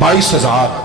22,000।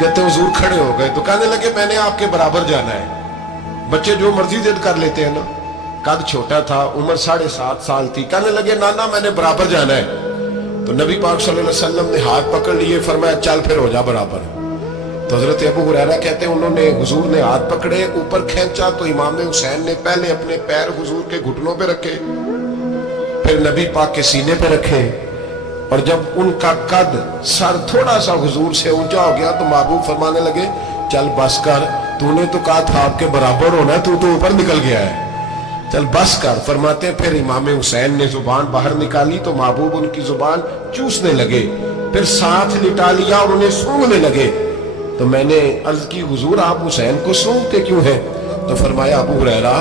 کہتے حضور کھڑے ہو گئے تو کہنے لگے میں نے آپ کے برابر جانا ہے. بچے جو مرضی ضد کر لیتے ہیں نا. قد چھوٹا تھا, عمر 7.5 سال تھی. کہنے لگے نانا میں نے برابر جانا ہے. تو نبی پاک صلی اللہ علیہ وسلم نے ہاتھ پکڑ لیے, فرمایا چل پھر ہو جا برابر. تو حضرت ابو ہریرہ کہتے ہیں انہوں نے حضور نے ہاتھ پکڑے, اوپر کھینچا تو امام حسین نے پہلے اپنے پیر حضور کے گھٹنوں پہ رکھے, پھر نبی پاک کے سینے پہ رکھے, اور جب ان کا قد سر تھوڑا سا حضور سے اونچا ہو گیا تو محبوب فرمانے لگے چل بس کر, تو نے تو کہا تھا آپ کے برابر ہونا ہے, تو اوپر نکل گیا ہے, چل بس کر. فرماتے ہیں پھر امام حسین نے زبان باہر نکالی تو محبوب ان کی زبان چوسنے لگے, پھر ساتھ لٹا لیا اور انہیں سونگھنے لگے. تو میں نے عرض کی حضور آپ حسین کو سونگتے کیوں ہیں؟ تو فرمایا ابو ہریرہ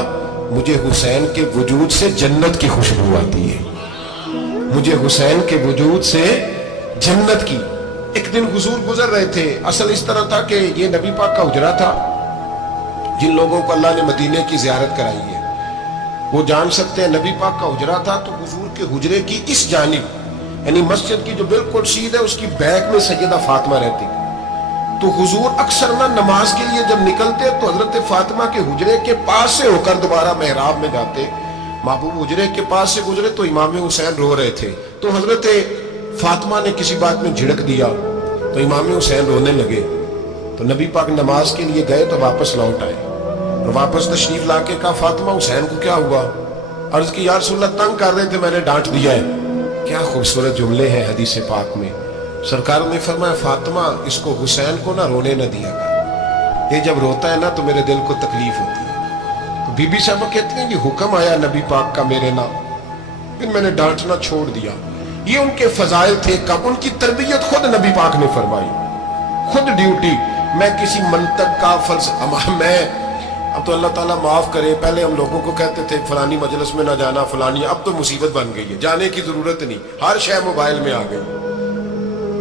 مجھے حسین کے وجود سے جنت کی خوشبو آتی ہے, مجھے حسین کے وجود سے جنت کی. ایک دن حضور گزر رہے تھے, اصل اس طرح تھا کہ یہ نبی پاک کا حجرہ تھا. جن لوگوں کو اللہ نے مدینے کی زیارت کرائی ہے وہ جان سکتے ہیں, نبی پاک کا حجرہ تھا تو حضور کے حجرے کی اس جانب یعنی مسجد کی جو بالکل سیدھ ہے اس کی بیک میں سیدہ فاطمہ رہتی. تو حضور اکثر نہ نماز کے لیے جب نکلتے تو حضرت فاطمہ کے حجرے کے پاس سے ہو کر دوبارہ محراب میں جاتے. محبوب حجرے کے پاس سے گزرے تو امام حسین رو رہے تھے, تو حضرت فاطمہ نے کسی بات میں جھڑک دیا تو امام حسین رونے لگے. تو نبی پاک نماز کے لیے گئے تو واپس لوٹ آئے, اور واپس تشریف لا کے کہا فاطمہ حسین کو کیا ہوا؟ عرض کی یا رسول اللہ تنگ کر رہے تھے, میں نے ڈانٹ دیا ہے. کیا خوبصورت جملے ہیں حدیث پاک میں. سرکار نے فرمایا فاطمہ اس کو حسین کو نہ رونے نہ دیا کر, یہ جب روتا ہے نا تو میرے دل کو تکلیف ہوتی ہے. تو بی بی صاحبہ کہتی ہیں یہ حکم آیا نبی پاک کا میرے نام, پھر میں نے ڈانٹنا چھوڑ دیا. یہ ان کے فضائل تھے. کب ان کی تربیت خود نبی پاک نے فرمائی, خود ڈیوٹی. میں کسی منطق کا میں اب تو اللہ تعالیٰ معاف کرے, پہلے ہم لوگوں کو کہتے تھے فلانی مجلس میں نہ جانا فلانی, اب تو مصیبت بن گئی ہے, جانے کی ضرورت نہیں, ہر شے موبائل میں آ گئی.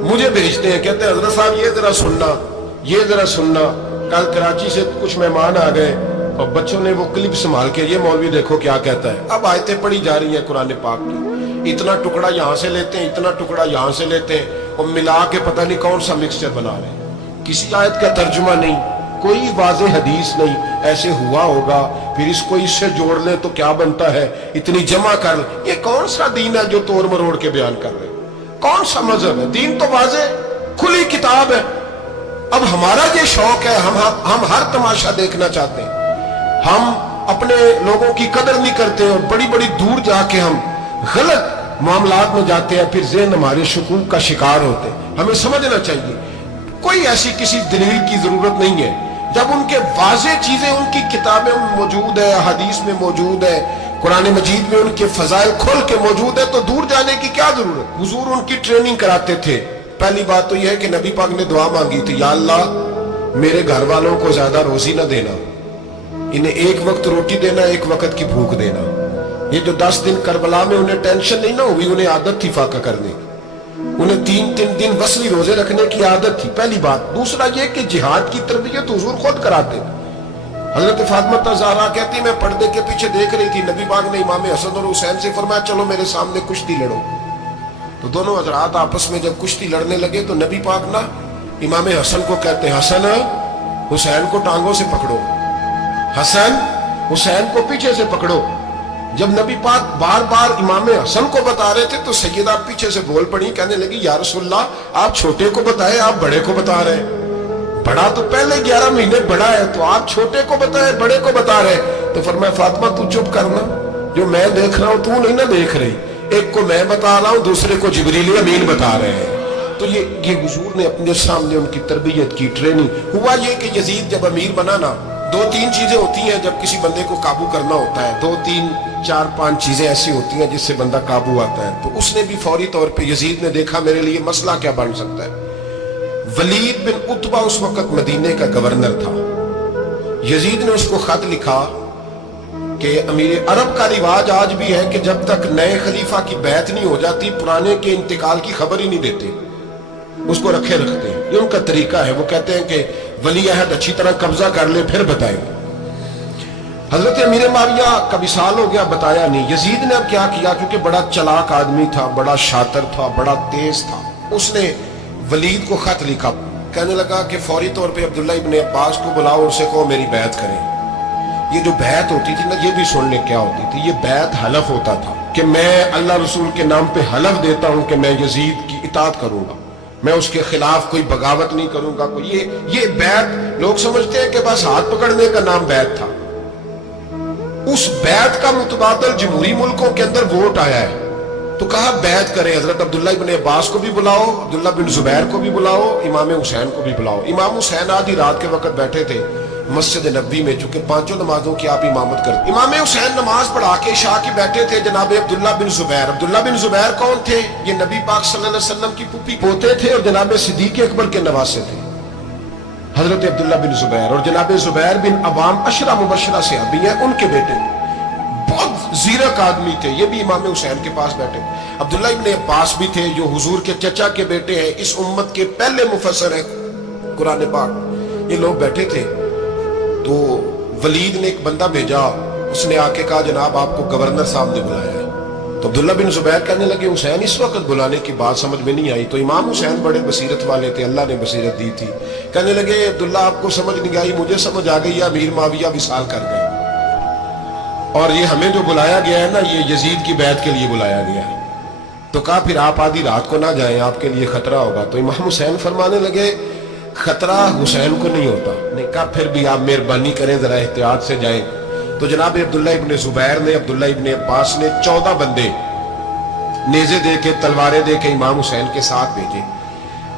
مجھے بھیجتے ہیں کہتے ہیں حضرت صاحب یہ ذرا سننا, یہ ذرا سننا. کل کراچی سے کچھ مہمان آ گئے اور بچوں نے وہ کلپ سنبھال کے یہ مولوی دیکھو کیا کہتا ہے. اب آیتیں پڑھی جا رہی ہیں قرآن پاک کی, اتنا ٹکڑا یہاں سے لیتے ہیں, اتنا ٹکڑا یہاں سے لیتے ہیں, اور ملا کے پتہ نہیں کون سا مکسچر بنا رہے ہیں. کسی آیت کا ترجمہ نہیں, کوئی واضح حدیث نہیں. ایسے ہوا ہوگا, پھر اس کو اس سے جوڑ لیں تو کیا بنتا ہے, اتنی جمع کر لیں. یہ کون سا دین ہے جو توڑ مروڑ کے بیان کر رہے ہیں؟ کون سا مذہب ہے؟ دین تو واضح کھلی کتاب ہے. اب ہمارا یہ شوق ہے, ہم ہر تماشا دیکھنا چاہتے ہیں, ہم اپنے لوگوں کی قدر نہیں کرتے اور بڑی بڑی دور جا کے ہم غلط معاملات میں جاتے ہیں, پھر ذہن ہمارے شکوک کا شکار ہوتے ہیں. ہمیں سمجھنا چاہیے کوئی ایسی کسی دلیل کی ضرورت نہیں ہے. جب ان کے واضح چیزیں ان کی کتابیں موجود ہے, حدیث میں موجود ہے, قرآن مجید میں ان کے فضائل کھل کے موجود ہے, تو دور جانے کی کیا ضرورت. حضور ان کی ٹریننگ کراتے تھے. پہلی بات تو یہ ہے کہ نبی پاک نے دعا مانگی تھی, یا اللہ میرے گھر والوں کو زیادہ روزی نہ دینا, انہیں ایک وقت روٹی دینا, ایک وقت کی بھوک دینا. یہ جو 10 دن کربلا میں انہیں ٹینشن نہیں نہ ہوئی, انہیں عادت تھی فاقہ کرنے کی, انہیں 3 دن وصلی روزے رکھنے کی عادت تھی. پہلی بات. دوسرا یہ کہ جہاد کی تربیت حضور خود کراتے تھے. حضرت فاطمہ زہرا کہتی میں پردے کے پیچھے دیکھ رہی تھی, نبی پاک نے امام حسن اور حسین سے فرمایا چلو میرے سامنے کشتی لڑو. تو دونوں حضرات آپس میں جب کشتی لڑنے لگے تو نبی پاک نا امام حسن کو کہتے ہیں حسن حسین کو ٹانگوں سے پکڑو, حسن حسین کو پیچھے سے پکڑو. جب نبی پاک بار بار امام حسن کو بتا رہے تھے تو سیدہ پیچھے سے بول پڑی, کہنے لگی یا رسول اللہ آپ چھوٹے کو بتائے, آپ بڑے کو بتا رہے ہیں. بڑا تو پہلے 11 مہینے بڑا ہے, تو آپ چھوٹے کو بتائے بڑے کو بتا رہے. تو فرمایا فاطمہ تو چپ کرنا, جو میں دیکھ رہا ہوں تو نہیں نہ دیکھ رہی, ایک کو میں بتا رہا ہوں دوسرے کو جبریل امین بتا رہے ہیں. تو یہ حضور نے اپنے سامنے ان کی تربیت کی, ٹریننگ. ہوا یہ کہ یزید جب امیر بنا نا, 2-3 چیزیں ہوتی ہیں جب کسی بندے کو قابو کرنا ہوتا ہے, 2-3-4-5 چیزیں ایسی ہوتی ہیں جس سے بندہ قابو آتا ہے. تو اس نے بھی فوری طور پہ یزید نے دیکھا میرے لیے مسئلہ کیا بن سکتا ہے. ولید بن عتبہ اس وقت مدینے کا گورنر تھا. یزید نے اس کو خط لکھا کہ امیر عرب کا رواج آج بھی ہے کہ جب تک نئے خلیفہ کی بیعت نہیں ہو جاتی پرانے کے انتقال کی خبر ہی نہیں دیتے, اس کو رکھے رکھتے ہیں. یہ ان کا طریقہ ہے. وہ کہتے ہیں کہ ولی عہد اچھی طرح قبضہ کر لے پھر بتائیں. حضرت امیر معاویہ کا وصال ہو گیا, بتایا نہیں. یزید نے اب کیا کیا, کیونکہ بڑا چلاک آدمی تھا, بڑا شاطر تھا, بڑا تیز تھا, اس نے ولید کو خط لکھا. کہنے لگا کہ فوری طور پہ عبداللہ ابن عباس کو بلاؤ اور اسے کہو میری بیعت کریں. یہ جو بیعت ہوتی تھی نا، یہ بھی سن لیں کیا ہوتی تھی. یہ بیعت حلف ہوتا تھا کہ میں اللہ رسول کے نام پہ حلف دیتا ہوں کہ میں یزید کی اطاعت کروں گا، میں اس کے خلاف کوئی بغاوت نہیں کروں گا. کوئی یہ بیعت لوگ سمجھتے ہیں کہ بس ہاتھ پکڑنے کا نام بیعت تھا. اس بیعت کا متبادل جمہوری ملکوں کے اندر ووٹ آیا ہے، تو کہا بیعت کریں. حضرت عبداللہ ابن عباس کو بھی بلاؤ، عبداللہ بن زبیر کو بھی بلاؤ، امام حسین کو بھی بلاؤ. امام حسین آدھی رات کے وقت بیٹھے تھے مسجد نبوی میں، چونکہ پانچوں نمازوں کی آپ امامت کرتے. امام حسین نماز پڑھا کے عشاء کی بیٹھے تھے جناب عبداللہ بن زبیر. عبداللہ بن زبیر کون تھے؟ یہ نبی پاک صلی اللہ علیہ وسلم کی پھوپھی پوتے تھے اور جناب صدیق اکبر کے نواسے تھے حضرت عبداللہ بن زبیر. اور جناب زبیر بن عوام عشرہ مبشرہ صحابی ہیں، ان کے بیٹے بہت زیرک آدمی تھے، یہ بھی امام حسین کے پاس بیٹھے. عبداللہ ابن عباس بھی تھے جو حضور کے چچا کے بیٹے ہیں، اس امت کے پہلے مفسر ہیں قرآن پاک. یہ لوگ بیٹھے تھے تو ولید نے ایک بندہ بھیجا، اس نے آ کے کہا جناب آپ کو گورنر صاحب نے بلایا ہے. تو عبداللہ بن زبیر کہنے لگے حسین اس وقت بلانے کی بات سمجھ میں نہیں آئی. تو امام حسین بڑے بصیرت والے تھے، اللہ نے بصیرت دی تھی. کہنے لگے عبداللہ آپ کو سمجھ نہیں آئی، مجھے سمجھ آ گئی. امیر معاویہ وصال کر گئے اور یہ ہمیں جو بلایا گیا ہے نا، یہ یزید کی بیعت کے لیے بلایا گیا ہے. تو کہا پھر آپ آدھی رات کو نہ جائیں، آپ کے لیے خطرہ ہوگا. تو امام حسین فرمانے لگے خطرہ حسین کو نہیں ہوتا. نہیں کہا پھر بھی آپ مہربانی کریں ذرا احتیاط سے جائیں. تو جناب عبداللہ ابن زبیر نے، عبداللہ ابن عباس نے 14 بندے نیزے دے کے تلواریں دے کے امام حسین کے ساتھ بھیجے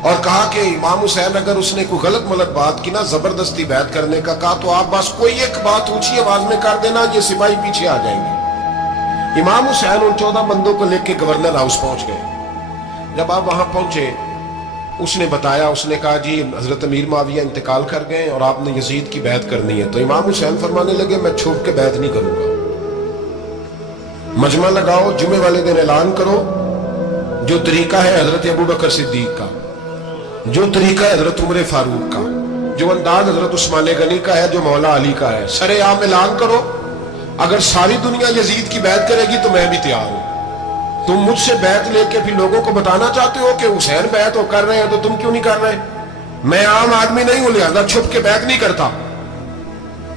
اور کہا کہ امام حسین اگر اس نے کوئی غلط ملت بات کی نا، زبردستی بیعت کرنے کا کہا، تو آپ بس کوئی ایک بات اونچی آواز میں کر دینا، یہ سپاہی پیچھے آ جائیں گے. امام حسین ان 14 بندوں کو لے کے گورنر ہاؤس پہنچ گئے. جب آپ وہاں پہنچے اس نے بتایا، اس نے کہا جی حضرت امیر معاویہ انتقال کر گئے اور آپ نے یزید کی بیعت کرنی ہے. تو امام حسین فرمانے لگے میں چھپ کے بیعت نہیں کروں گا. مجمع لگاؤ، جمعے والے دن اعلان کرو، جو طریقہ ہے حضرت ابوبکر صدیق کا، جو طریقہ ہے حضرت عمر فاروق کا، جو انداز حضرت عثمان غنی کا ہے، جو مولا علی کا ہے، سرے عام اعلان کرو. اگر ساری دنیا یزید کی بیعت کرے گی تو میں بھی تیار ہوں. تم مجھ سے بیعت لے کے پھر لوگوں کو بتانا چاہتے ہو کہ حسین بیعت وہ کر رہے ہیں تو تم کیوں نہیں کر رہے؟ میں عام آدمی نہیں ہوں، لہذا چھپ کے بیعت نہیں کرتا.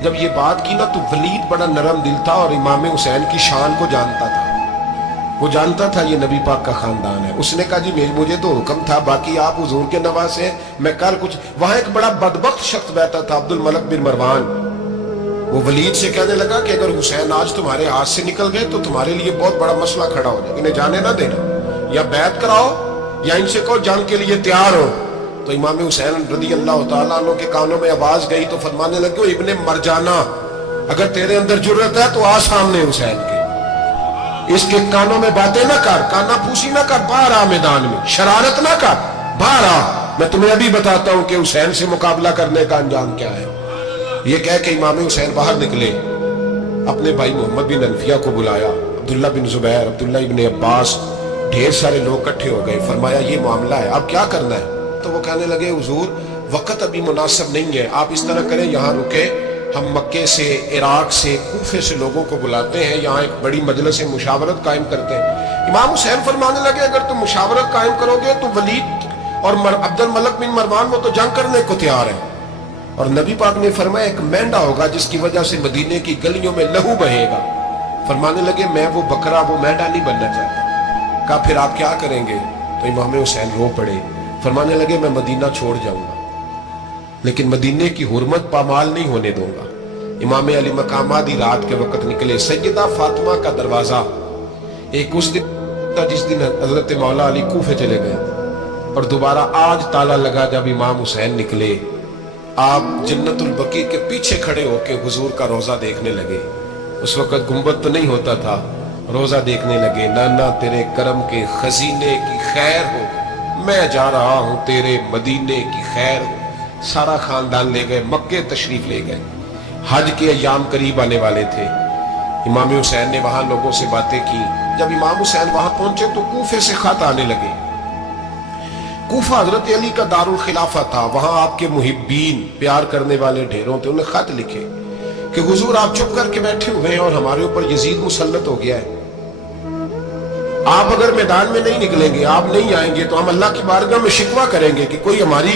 جب یہ بات کی نا تو ولید بڑا نرم دل تھا اور امام حسین کی شان کو جانتا تھا. وہ جانتا تھا یہ نبی پاک کا خاندان ہے. اس نے کہا جی مجھے تو حکم تھا، باقی آپ حضور کے نواسے ہیں، میں کل کچھ. وہاں ایک بڑا بدبخت شخص بیٹھا تھا، عبد الملک بن مروان. وہ ولید سے کہنے لگا کہ اگر حسین آج تمہارے ہاتھ سے نکل گئے تو تمہارے لیے بہت بڑا مسئلہ کھڑا ہو جائے. انہیں جانے نہ دینا، یا بیعت کراؤ یا ان سے کہو جنگ کے لیے تیار ہو. تو امام حسین رضی اللہ تعالیٰ عنہ کے کانوں میں آواز گئی تو فرمانے لگے ابن مرجانہ، اگر تیرے اندر جرت ہے تو آ سامنے حسین کے، اس کے کانوں میں باتیں نہ کر، کانا پوسی نہ کر، باہر آ میدان میں، شرارت نہ کر، باہر آ، میں تمہیں ابھی بتاتا ہوں کہ حسین سے مقابلہ کرنے کا انجام کیا ہے. یہ کہہ کہ امام حسین باہر نکلے، اپنے بھائی محمد بن انفیہ کو بلایا، عبداللہ بن زبیر، عبداللہ ابن عباس، ڈھیر سارے لوگ اکٹھے ہو گئے. فرمایا یہ معاملہ ہے، اب کیا کرنا ہے؟ تو وہ کہنے لگے حضور وقت ابھی مناسب نہیں ہے، آپ اس طرح کریں یہاں رکے، ہم مکے سے، عراق سے، کوفے سے لوگوں کو بلاتے ہیں، یہاں ایک بڑی مجلس مشاورت قائم کرتے ہیں. امام حسین فرمانے لگے اگر تم مشاورت قائم کرو گے تو ولید اور عبد الملک بن مروان وہ تو جنگ کرنے کو تیار ہیں، اور نبی پاک نے فرمایا ایک مینڈا ہوگا جس کی وجہ سے مدینے کی گلیوں میں لہو بہے گا. فرمانے لگے میں وہ بکرا، وہ مینڈا نہیں بننا چاہتا. کہا پھر آپ کیا کریں گے؟ تو امام حسین رو پڑے، فرمانے لگے میں مدینہ چھوڑ جاؤں گا لیکن مدینے کی حرمت پامال نہیں ہونے دوں گا. امام علی مقام آدھی رات کے وقت نکلے. سیدہ فاطمہ کا دروازہ ایک اس دن تھا جس دن حضرت مولا علی کوفے چلے گئے، اور دوبارہ آج تالا لگا جب امام حسین نکلے. آپ جنت البقیع کے پیچھے کھڑے ہو کے حضور کا روزہ دیکھنے لگے. اس وقت گنبد تو نہیں ہوتا تھا، روزہ دیکھنے لگے. نانا تیرے کرم کے خزینے کی خیر ہو، میں جا رہا ہوں تیرے مدینے کی خیر ہو. سارا خاندان لے گئے، مکے تشریف لے گئے. حج کے ایام قریب آنے والے تھے. امام حسین نے وہاں لوگوں سے باتیں کی. جب امام حسین وہاں پہنچے تو کوفے سے خط آنے لگے. کوفہ حضرت علی کا دارالخلافہ تھا، وہاں آپ کے محبین، پیار کرنے والے ڈھیروں تھے. انہیں خط لکھے کہ حضور آپ چپ کر کے بیٹھے ہوئے ہیں اور ہمارے اوپر یزید مسلط ہو گیا ہے. آپ اگر میدان میں نہیں نکلیں گے، آپ نہیں آئیں گے تو ہم اللہ کی بارگاہ میں شکوہ کریں گے کہ کوئی ہماری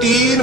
3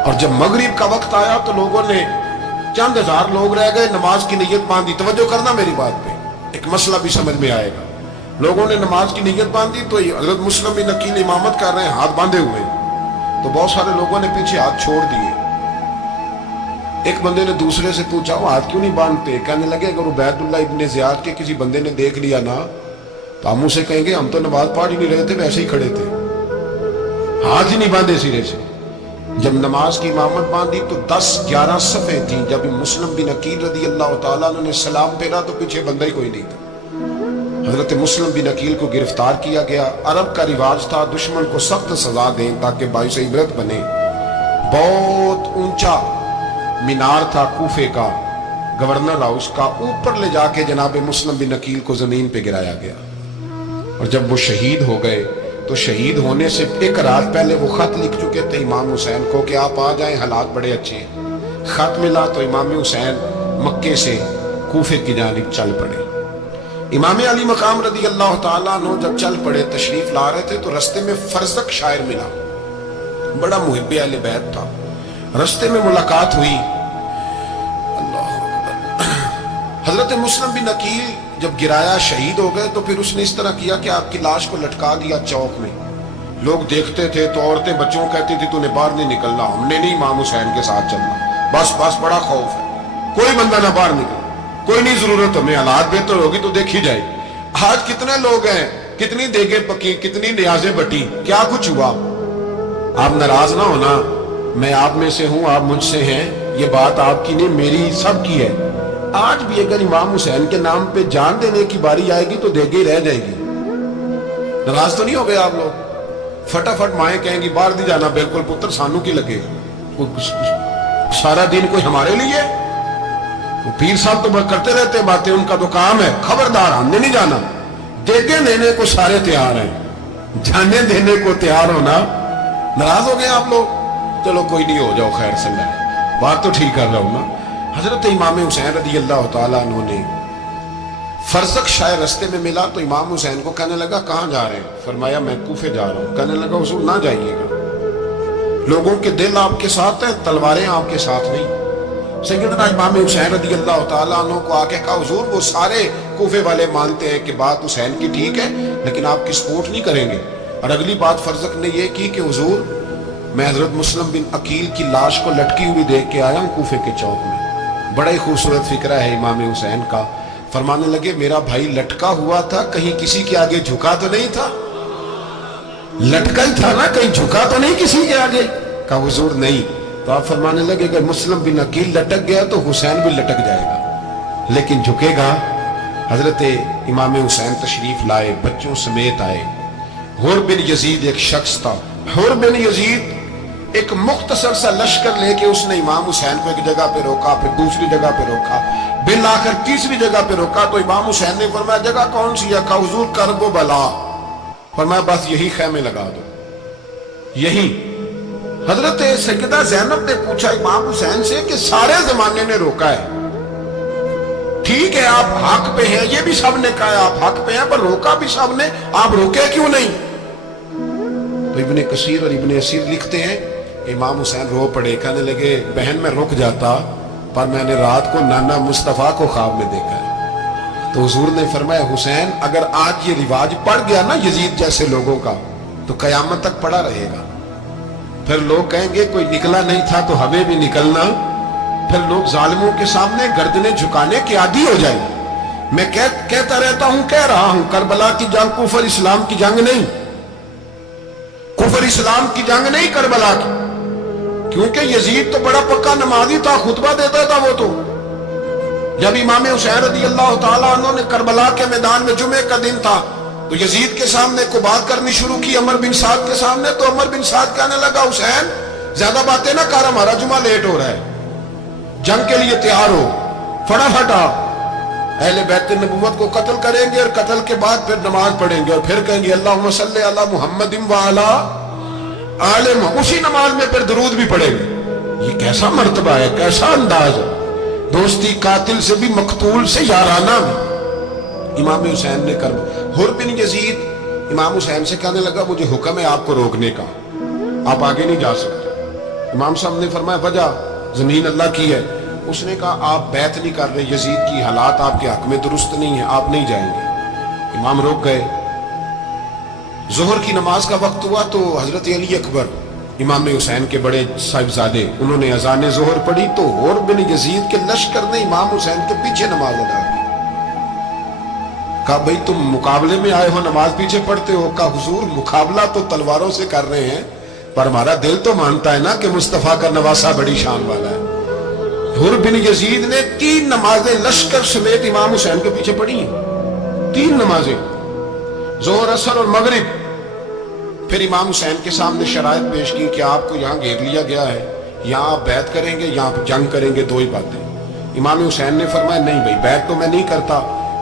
اور جب مغرب کا وقت آیا تو لوگوں نے چند ہزار لوگ رہ گئے, نماز کی نیت باندھی. توجہ کرنا میری بات پہ, ایک مسئلہ بھی سمجھ میں آئے گا. لوگوں نے نماز کی نیت باندھی تو حضرت مسلم بن عقیل امامت کر رہے ہیں ہاتھ باندھے ہوئے, تو بہت سارے لوگوں نے پیچھے ہاتھ چھوڑ دیے. ایک بندے نے دوسرے سے پوچھا وہ ہاتھ کیوں نہیں باندھتے؟ کہنے لگے اگر عبید اللہ ابن زیاد کے کسی بندے نے دیکھ لیا نا تو ہم اسے کہیں گے ہم تو نماز پڑھ ہی نہیں رہے تھے, ویسے ہی کھڑے تھے, ہاتھ ہی نہیں باندھے سرے سے. جب نماز کی امامت باندھی تو 10-11 صفیں تھیں. جب مسلم بن عقیل رضی اللہ تعالیٰ عنہ نے سلام پھیرا تو پیچھے بندہ ہی کوئی نہیں تھا. حضرت مسلم بن عقیل کو گرفتار کیا گیا. عرب کا رواج تھا دشمن کو سخت سزا دیں تاکہ باعث عبرت بنے. بہت اونچا مینار تھا کوفے کا, گورنر ہاؤس کا, اوپر لے جا کے جناب مسلم بن عقیل کو زمین پہ گرایا گیا. اور جب وہ شہید ہو گئے تو شہید ہونے سے ایک رات پہلے وہ خط لکھ چکے تھے امام حسین کو کہ آپ آ جائیں, حالات بڑے اچھے ہیں. خط ملا تو امام حسین مکے سے کوفے کی جانب چل پڑے. امام علی مقام رضی اللہ تعالیٰ عنہ جب چل پڑے تشریف لا رہے تھے تو رستے میں فرزق شاعر ملا, بڑا محب اہل بیت تھا. رستے میں ملاقات ہوئی. اللہ اکبر. حضرت مسلم بن عقیل جب گرایا شہید ہو گئے تو پھر اس نے اس طرح کیا کہ آپ کی لاش کو لٹکا دیا چوک میں. لوگ دیکھتے تھے تو عورتیں بچوں کہتی تھی تو نے باہر نہیں نکلنا, ہم نے نہیں امام حسین کے ساتھ چلنا, بس بڑا خوف ہے, کوئی بندہ نہ باہر نکل, کوئی نہیں ضرورت ہمیں, حالات بہتر ہوگی تو دیکھی جائے. آج کتنے لوگ ہیں, کتنی دیگیں پکی, کتنی نیازیں بٹی, کیا کچھ ہوا. آپ ناراض نہ ہونا, میں آپ میں سے ہوں, آپ مجھ سے ہیں, یہ بات آپ کی نہیں میری سب کی ہے. آج بھی اگر امام حسین کے نام پہ جان دینے کی باری آئے گی تو دیگیں ہی رہ جائے گی. ناراض تو نہیں ہو گئے آپ لوگ؟ فٹافٹ مائیں کہیں گی باہر دی جانا, بالکل پتر سانو کی لگے, سارا دن کوئی ہمارے لیے. وہ پیر صاحب تو کرتے رہتے باتیں, ان کا تو کام ہے, خبردار ہم نے نہیں جانا. دیگیں دینے کو سارے تیار ہیں, جانے دینے کو تیار ہونا. ناراض ہو گئے آپ لوگ؟ چلو کوئی نہیں, ہو جاؤ خیر سنگا, بات تو ٹھیک کر رہا ہوں نا. حضرت امام حسین رضی اللہ تعالیٰ عنہ نے فرزق شاعر رستے میں ملا تو امام حسین کو کہنے لگا کہاں جا رہے ہیں؟ فرمایا میں کوفے جا رہا ہوں. کہنے لگا حضور نہ جائیے گا, لوگوں کے دل آپ کے ساتھ ہیں, تلواریں آپ کے ساتھ نہیں. سیدنا امام حسین رضی اللہ تعالیٰ عنہ کو آ کے کہا حضور وہ سارے کوفے والے مانتے ہیں کہ بات حسین کی ٹھیک ہے لیکن آپ کی سپورٹ نہیں کریں گے. اور اگلی بات فرزق نے یہ کی کہ حضور میں حضرت مسلم بن عقیل کی لاش کو لٹکی ہوئی دیکھ کے آیا ہوں کوفے کے چوک میں. بڑا ہی خوبصورت فکرہ ہے امام حسین کا. فرمانے لگے میرا بھائی لٹکا ہوا تھا, کہیں کسی کے آگے جھکا تو نہیں تھا؟ لٹکا ہی تھا نا, کہیں جھکا تو نہیں کسی کے آگے؟ کہا حضور نہیں. تو آپ فرمانے لگے اگر مسلم بن عقیل لٹک گیا تو حسین بھی لٹک جائے گا, لیکن جھکے گا. حضرت امام حسین تشریف لائے, بچوں سمیت آئے. حر بن یزید ایک شخص تھا. حر بن یزید ایک مختصر سا لشکر لے کے اس نے امام حسین کو ایک جگہ پہ روکا, پھر دوسری جگہ پہ روکا, بالآخر تیسری جگہ پہ روکا. تو امام حسین نے فرمایا جگہ کون سی ہے؟ کہا حضور کرب و بلا. فرمایا بس یہی خیمے لگا دو, یہی. حضرت سیدہ زینب نے پوچھا امام حسین سے کہ سارے زمانے نے روکا ہے, ٹھیک ہے آپ حق پہ ہیں, یہ بھی سب نے کہا آپ حق پہ ہیں, پر روکا بھی سب نے, آپ روکے کیوں نہیں؟ تو ابن کثیر اور ابن اسیر لکھتے ہیں امام حسین رو پڑے, کہنے لگے بہن میں رک جاتا پر میں نے رات کو نانا مصطفیٰ کو خواب میں دیکھا ہے. تو حضور نے فرمایا حسین اگر آج یہ رواج پڑ گیا نا یزید جیسے لوگوں کا تو قیامت تک پڑا رہے گا. پھر لوگ کہیں گے کوئی نکلا نہیں تھا تو ہمیں بھی نکلنا. پھر لوگ ظالموں کے سامنے گردنیں جھکانے کے عادی ہو جائیں. میں کہتا رہتا ہوں, کہہ رہا ہوں, کربلا کی جنگ کفر اسلام کی جنگ نہیں, کفر اسلام کی جنگ نہیں کربلا کی, کیونکہ یزید تو بڑا پکا نمازی تھا, خطبہ دیتا تھا وہ. تو جب امام حسین رضی اللہ تعالیٰ عنہ نے کربلا کے میدان میں جمعے کا دن تھا تو یزید کے سامنے کو بات کرنی شروع کی عمر بن سعد کے سامنے. تو عمر بن سعد کہنے لگا حسین زیادہ باتیں نہ کر, ہمارا جمعہ لیٹ ہو رہا ہے, جنگ کے لیے تیار ہو, فٹافٹ آ. اہل بیت نبوت کو قتل کریں گے اور قتل کے بعد پھر نماز پڑھیں گے اور پھر کہیں گے اللہم صلی علی محمد وعلی آل محمد, اسی نماز میں پھر درود بھی پڑھیں گے. یہ کیسا مرتبہ ہے, کیسا انداز ہے, دوستی قاتل سے بھی مقتول سے یارانہ بھی. امام حسین نے کر. حر بن یزید امام حسین سے کہنے لگا مجھے حکم ہے آپ کو روکنے کا, آپ آگے نہیں جا سکتے. امام صاحب نے فرمایا وجہ زمین اللہ کی ہے. اس نے کہا آپ بیعت نہیں کر رہے, یزید کی حالات آپ کے حق میں درست نہیں ہیں, آپ نہیں جائیں گے. امام رک گئے. ظہر کی نماز کا وقت ہوا تو حضرت علی اکبر امام حسین کے بڑے صاحبزادے, انہوں نے اذان ظہر پڑھی تو اور بن یزید کے لشکر نے امام حسین کے پیچھے نماز ادا کی. کہا بھئی تم مقابلے میں آئے ہو, نماز پیچھے پڑھتے ہو؟ کہا حضور مقابلہ تو تلواروں سے کر رہے ہیں, پر ہمارا دل تو مانتا ہے نا کہ مصطفیٰ کا نواسہ بڑی شان والا ہے. حر بن یزید نے 3 نمازیں لشکر سمیت امام حسین کے پیچھے پڑھی ہیں. 3 نمازیں, ظہر اثر اور مغرب. پھر امام حسین کے سامنے شرائط پیش کی کہ آپ کو یہاں گھیر لیا گیا ہے, یہاں آپ بیعت کریں گے, یہاں آپ جنگ کریں گے, 2 ہی باتیں. امام حسین نے فرمایا نہیں بھائی, بیعت تو میں نہیں کرتا,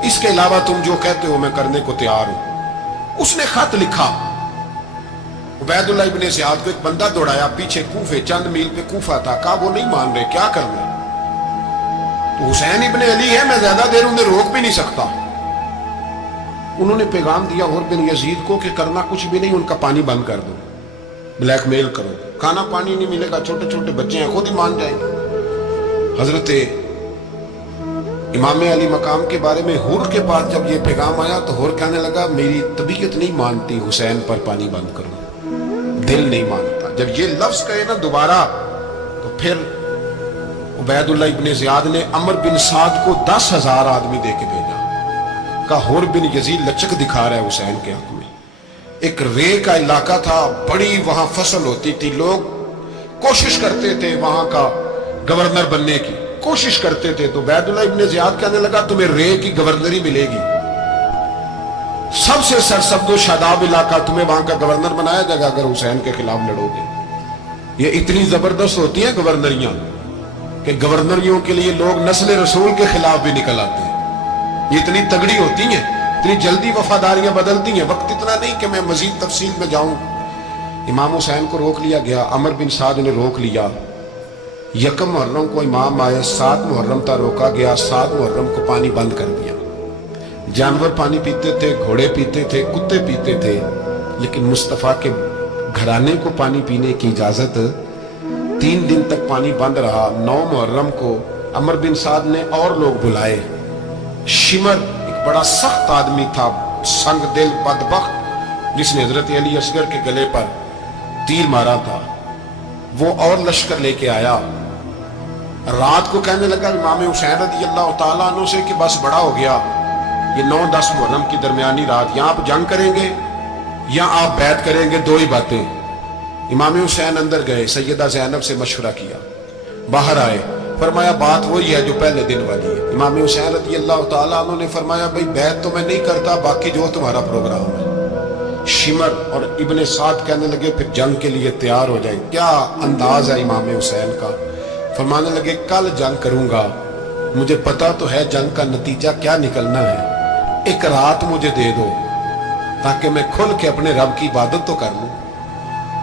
اس کے علاوہ تم جو کہتے ہو میں کرنے کو تیار ہوں. اس نے خط لکھا. عبید اللہ ابن زیاد کو ایک بندہ دوڑایا پیچھے, کوفے چند میل پہ کوفہ تھا. کہا وہ نہیں مان رہے, کیا کرنا ہے؟ تو حسین ابن علی ہے, میں زیادہ دیر انہیں روک بھی نہیں سکتا. انہوں نے پیغام دیا حر بن یزید کو کہ کرنا کچھ بھی نہیں, ان کا پانی بند کر دو, بلیک میل کرو, کھانا پانی نہیں ملے گا, چھوٹے چھوٹے بچے ہیں, خود ہی مان جائیں گے. حضرت امام علی مقام کے بارے میں حر کے پاس جب یہ پیغام آیا تو حر کہنے لگا میری طبیعت نہیں مانتی حسین پر پانی بند کرو, دل نہیں مانتا. جب یہ لفظ کہے نا دوبارہ تو پھر عبید اللہ ابن زیاد نے عمر بن سعد کو 10,000 آدمی دے کے بھیجا. کہا حر بن یزید لچک دکھا رہا ہے حسین کے حق میں. ایک رے کا علاقہ تھا, بڑی وہاں فصل ہوتی تھی, لوگ کوشش کرتے تھے وہاں کا گورنر بننے کی, کوشش کرتے تھے. تو عبید اللہ ابن زیاد کہنے لگا تمہیں رے کی گورنری ملے گی, سب سے سرسبز و شاداب علاقہ, تمہیں وہاں کا گورنر بنایا جائے گا اگر حسین کے خلاف لڑو گے. یہ اتنی زبردست ہوتی ہیں گورنریاں کہ گورنریوں کے لیے لوگ نسل رسول کے خلاف بھی نکل آتے ہیں. یہ اتنی تگڑی ہوتی ہیں, اتنی جلدی وفاداریاں بدلتی ہیں. وقت اتنا نہیں کہ میں مزید تفصیل میں جاؤں. امام حسین کو روک لیا گیا, عمر بن سعد نے روک لیا. 1 محرم کو امام آئے, 7 محرم تا روکا گیا, 7 محرم کو پانی بند کر دیا. جانور پانی پیتے تھے, گھوڑے پیتے تھے, کتے پیتے تھے, لیکن مصطفیٰ کے گھرانے کو پانی پینے کی اجازت. 3 دن تک پانی بند رہا. 9 محرم کو عمر بن سعد نے اور لوگ بلائے. شمر ایک بڑا سخت آدمی تھا, سنگ دل بدبخت, جس نے حضرت علی اصغر کے گلے پر تیر مارا تھا, وہ اور لشکر لے کے آیا. رات کو کہنے لگا امام حسین رضی اللہ تعالیٰ عنہ سے کہ بس بڑا ہو گیا, یہ 9-10 محرم کی درمیانی رات, یہاں آپ جنگ کریں گے یا آپ بیعت کریں گے, 2 ہی باتیں. امام حسین اندر گئے, سیدہ زینب سے مشورہ کیا, باہر آئے, فرمایا بات وہی ہے جو پہلے دن والی ہے. امام حسین رضی اللہ تعالیٰ عنہ نے فرمایا بھئی بیعت تو میں نہیں کرتا, باقی جو تمہارا پروگرام ہے. شمر اور ابن سعد کہنے لگے پھر جنگ کے لیے تیار ہو جائیں. کیا انداز ہے امام حسین کا. فرمانے لگے کل جنگ کروں گا, مجھے پتا تو ہے جنگ کا نتیجہ کیا نکلنا ہے, 1 رات مجھے دے دو تاکہ میں کھل کے اپنے رب کی عبادت تو کر لوں.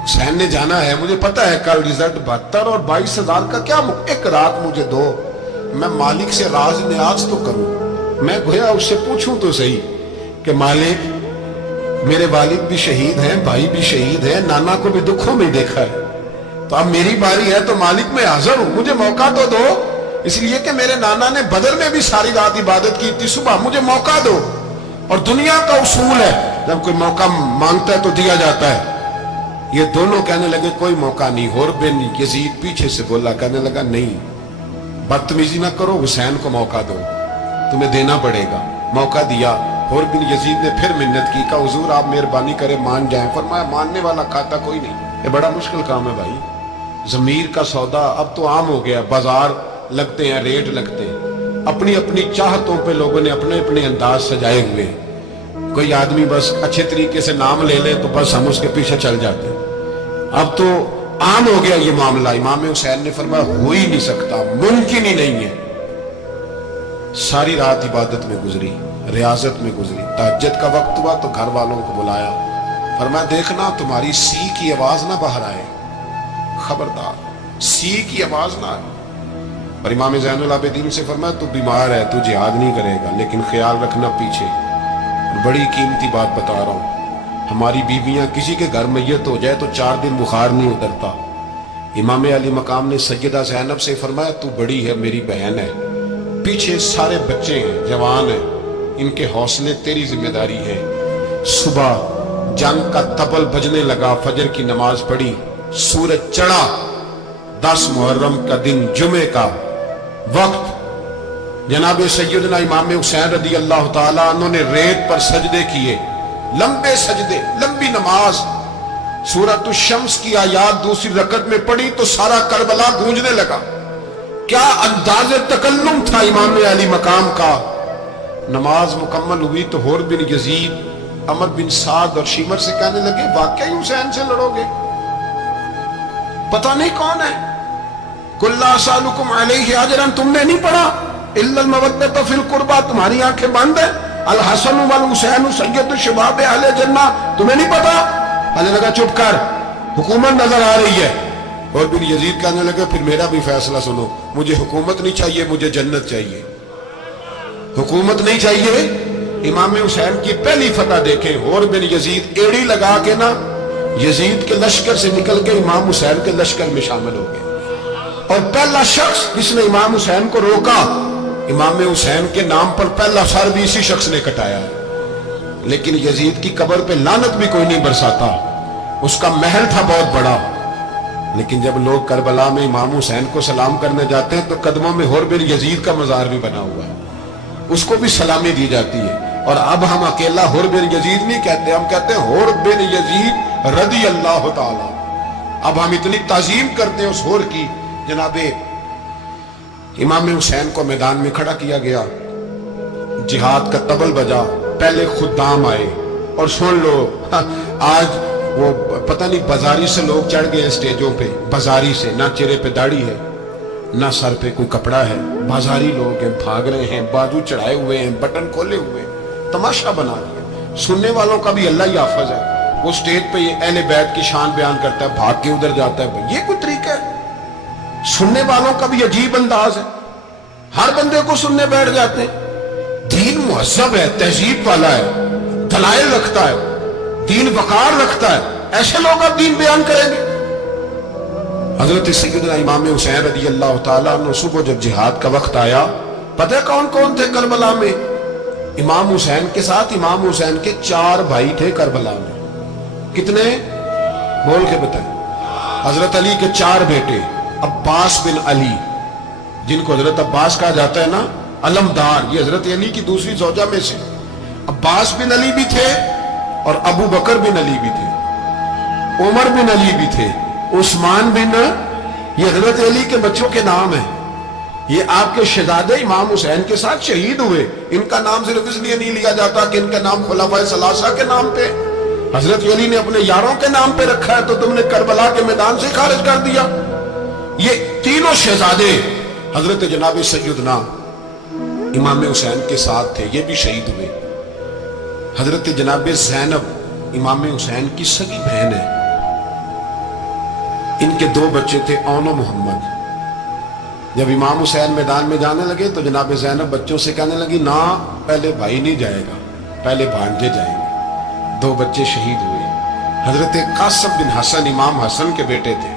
حسین نے جانا ہے, مجھے پتا ہے کل رزلٹ 72 اور 22,000 کا کیا 1 رات مجھے دو, میں مالک سے راز نیاز تو کروں. میں گویا اس سے پوچھوں تو صحیح کہ مالک میرے والد بھی شہید ہیں, بھائی بھی شہید ہیں, نانا کو بھی دکھوں میں دیکھا ہے, تو اب میری باری ہے تو مالک میں حاضر ہوں, مجھے موقع تو دو. اس لیے کہ میرے نانا نے بدر میں بھی ساری رات عبادت کی تھی, صبح مجھے موقع دو. اور دنیا کا اصول ہے جب کوئی موقع مانگتا ہے تو دیا جاتا ہے. یہ دونوں کہنے لگے کوئی موقع نہیں. حر بن یزید پیچھے سے بولا, کہنے لگا نہیں بدتمیزی نہ کرو, حسین کو موقع دو, تمہیں دینا پڑے گا. موقع دیا. حر بن یزید نے پھر منت کی, کہا حضور آپ مہربانی کریں مان جائیں. فرمایا ماننے والا کھاتا کوئی نہیں. یہ بڑا مشکل کام ہے بھائی. ضمیر کا سودا اب تو عام ہو گیا, بازار لگتے ہیں, ریٹ لگتے ہیں, اپنی اپنی چاہتوں پہ لوگوں نے اپنے اپنے انداز سجائے ہوئے. کوئی آدمی بس اچھے طریقے سے نام لے لے تو بس ہم اس کے پیچھے چل جاتے ہیں. اب تو عام ہو گیا یہ معاملہ. امام حسین نے فرمایا ہو ہی نہیں سکتا, ممکن ہی نہیں ہے. ساری رات عبادت میں گزری, ریاضت میں گزری. تہجد کا وقت ہوا تو گھر والوں کو بلایا, فرمایا دیکھنا تمہاری سی کی آواز نہ باہر آئے, خبردار سی کی آواز نہ آئے. اور امام زین العابدین سے فرمایا تو بیمار ہے, تو جہاد نہیں کرے گا, لیکن خیال رکھنا پیچھے. اور بڑی قیمتی بات بتا رہا ہوں, ہماری بیویاں کسی کے گھر میت ہو جائے تو 4 دن بخار نہیں اترتا. امام علی مقام نے سیدہ زینب سے فرمایا تو بڑی ہے میری بہن ہے، پیچھے سارے بچے ہیں جوان ہیں، ان کے حوصلے تیری ذمہ داری ہے۔ صبح جنگ کا طبل بجنے لگا، فجر کی نماز پڑھی، سورج چڑھا، 10 محرم کا دن جمعے کا وقت، جناب سیدنا امام حسین رضی اللہ تعالیٰ عنہ نے ریت پر سجدے کیے، لمبے سجدے، لمبی نماز، سورۃ الشمس کی آیات دوسری رکعت میں پڑھی تو سارا کربلا گونجنے لگا۔ کیا انداز تکلم تھا امام علی مقام کا۔ نماز مکمل ہوئی تو حور بن یزید، عمر بن سعد اور شیمر سے کہنے لگے واقعی حسین سے لڑو گے؟ پتہ نہیں کون ہے۔ قُلْ لَا أَسْأَلُكُمْ عَلَيْهِ أَجْرًا، تم نے نہیں پڑھا إِلَّا الْمَوَدَّةَ فِي الْقُرْبَى، تمہاری آنکھیں بند ہیں۔ الحسن والحسین سید الشباب اہل جنہ، تمہیں نہیں پتا؟ کہنے لگا چپ کر، حکومت نظر آ رہی ہے۔ اور بن یزید کہنے لگا پھر میرا بھی فیصلہ سنو، مجھے حکومت نہیں چاہیے، مجھے جنت چاہیے۔ حکومت نہیں چاہیے۔ امام حسین کی پہلی فتح دیکھیں، اور بن یزید ایڑی لگا کے نا یزید کے لشکر سے نکل کے امام حسین کے لشکر میں شامل ہو گئے، اور پہلا شخص جس نے امام حسین کو روکا، امام حسین کے نام پر پہلا سر بھی اسی شخص نے کٹایا۔ لیکن یزید کی قبر پہ لعنت بھی کوئی نہیں برساتا، اس کا محل تھا بہت بڑا، لیکن جب لوگ کربلا میں امام حسین کو سلام کرنے جاتے ہیں تو قدموں میں حور بن یزید کا مزار بھی بنا ہوا ہے، اس کو بھی سلامی دی جاتی ہے۔ اور اب ہم اکیلا حور بن یزید نہیں کہتے، ہم کہتے ہیں حور بن یزید رضی اللہ تعالی۔ اب ہم اتنی تعظیم کرتے ہیں اس حور کی۔ جناب امام حسین کو میدان میں کھڑا کیا گیا، جہاد کا طبل بجا، پہلے خدام آئے، اور سن لو آج وہ پتہ نہیں بازاری سے لوگ چڑھ گئے اسٹیجوں پہ، بازاری سے، نہ چہرے پہ داڑھی ہے نہ سر پہ کوئی کپڑا ہے، بازاری لوگ ہیں، بھاگ رہے ہیں، بازو چڑھائے ہوئے ہیں، بٹن کھولے ہوئے ہیں، تماشا بنا دیا۔ سننے والوں کا بھی اللہ ہی حافظ ہے، وہ اسٹیج پہ یہ اہل بیت کی شان بیان کرتا ہے، بھاگ کے ادھر جاتا ہے، یہ کوئی طریقہ ہے؟ سننے والوں کا بھی عجیب انداز ہے، ہر بندے کو سننے بیٹھ جاتے ہیں۔ دین مہذب ہے، تہذیب والا ہے، دلائل رکھتا ہے، دین وقار رکھتا ہے، ایسے لوگ اب دین بیان کریں گے؟ حضرت سیدنا امام حسین رضی اللہ تعالیٰ عنہ صبح جب جہاد کا وقت آیا، پتہ کون کون تھے کربلا میں؟ امام حسین کے ساتھ امام حسین کے 4 بھائی تھے کربلا میں۔ کتنے؟ بول کے بتائیں۔ حضرت علی کے 4 بیٹے، عباس بن علی، جن کو حضرت عباس کہا جاتا ہے نا، علمدار، یہ حضرت علی کی دوسری زوجہ میں سے عباس بن علی بھی تھے، اور ابو بکر بن علی بھی تھے، عمر بن علی بھی تھے، عثمان بن، یہ حضرت علی کے بچوں کے نام ہیں۔ یہ آپ کے شہزادے امام حسین کے ساتھ شہید ہوئے، ان کا نام صرف اس لیے نہیں لیا جاتا کہ ان کا نام خلفائے ثلاثہ کے نام پہ، حضرت علی نے اپنے یاروں کے نام پہ رکھا ہے، تو تم نے کربلا کے میدان سے خارج کر دیا۔ یہ تینوں شہزادے حضرت جناب سیدنا امام حسین کے ساتھ تھے، یہ بھی شہید ہوئے۔ حضرت جناب زینب امام حسین کی سگی بہن ہے، ان کے 2 بچے تھے، اون و محمد۔ جب امام حسین میدان میں جانے لگے تو جناب زینب بچوں سے کہنے لگی نہ، پہلے بھائی نہیں جائے گا، پہلے بھانجے جائیں گے۔ 2 بچے شہید ہوئے۔ حضرت قاسم بن حسن امام حسن کے بیٹے تھے،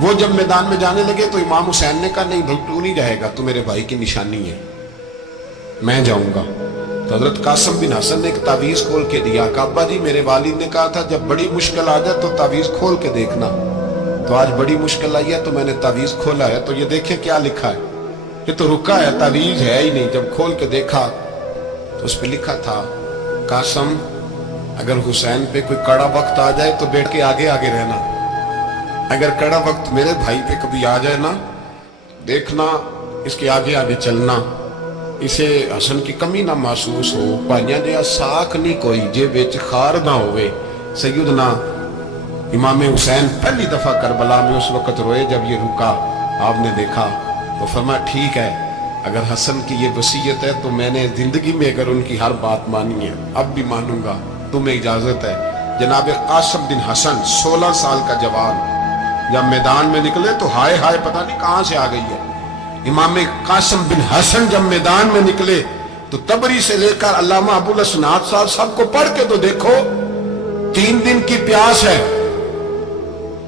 وہ جب میدان میں جانے لگے تو امام حسین نے کہا نہیں بھائی تو نہیں جائے گا، تو میرے بھائی کی نشانی ہے، میں جاؤں گا۔ تو حضرت قاسم بن حسن نے ایک تعویذ کھول کے دیا کہ ابا جی میرے والد نے کہا تھا جب بڑی مشکل آ جائے تو تعویذ کھول کے دیکھنا، تو آج بڑی مشکل آئی ہے تو میں نے تعویذ کھولا ہے، تو یہ دیکھیں کیا لکھا ہے، یہ تو رکا ہے، تعویذ ہے ہی نہیں۔ جب کھول کے دیکھا تو اس پہ لکھا تھا قاسم اگر حسین پہ کوئی کڑا وقت آ جائے تو بیٹھ کے آگے آگے رہنا، اگر کڑا وقت میرے بھائی پہ کبھی آ جائے نا، دیکھنا اس کے آگے آگے چلنا، اسے حسن کی کمی نہ محسوس ہو، پائیاں جہاں ساکھ نہیں کوئی جے وچ خار نہ ہوئے۔ سیدنا امام حسین پہلی دفعہ کربلا میں اس وقت روئے جب یہ رکا، آپ نے دیکھا تو فرمایا ٹھیک ہے، اگر حسن کی یہ وصیت ہے تو میں نے زندگی میں اگر ان کی ہر بات مانی ہے اب بھی مانوں گا، تمہیں اجازت ہے۔ جناب قاسم بن حسن 16 سال کا جوان جب میدان میں نکلے تو ہائے ہائے پتہ نہیں کہاں سے آ گئی ہے۔ امام قاسم بن حسن جب میدان میں نکلے تو تبری سے لے کر علامہ ابو الاسناد صاحب سب کو پڑھ کے تو دیکھو، 3 دن کی پیاس ہے،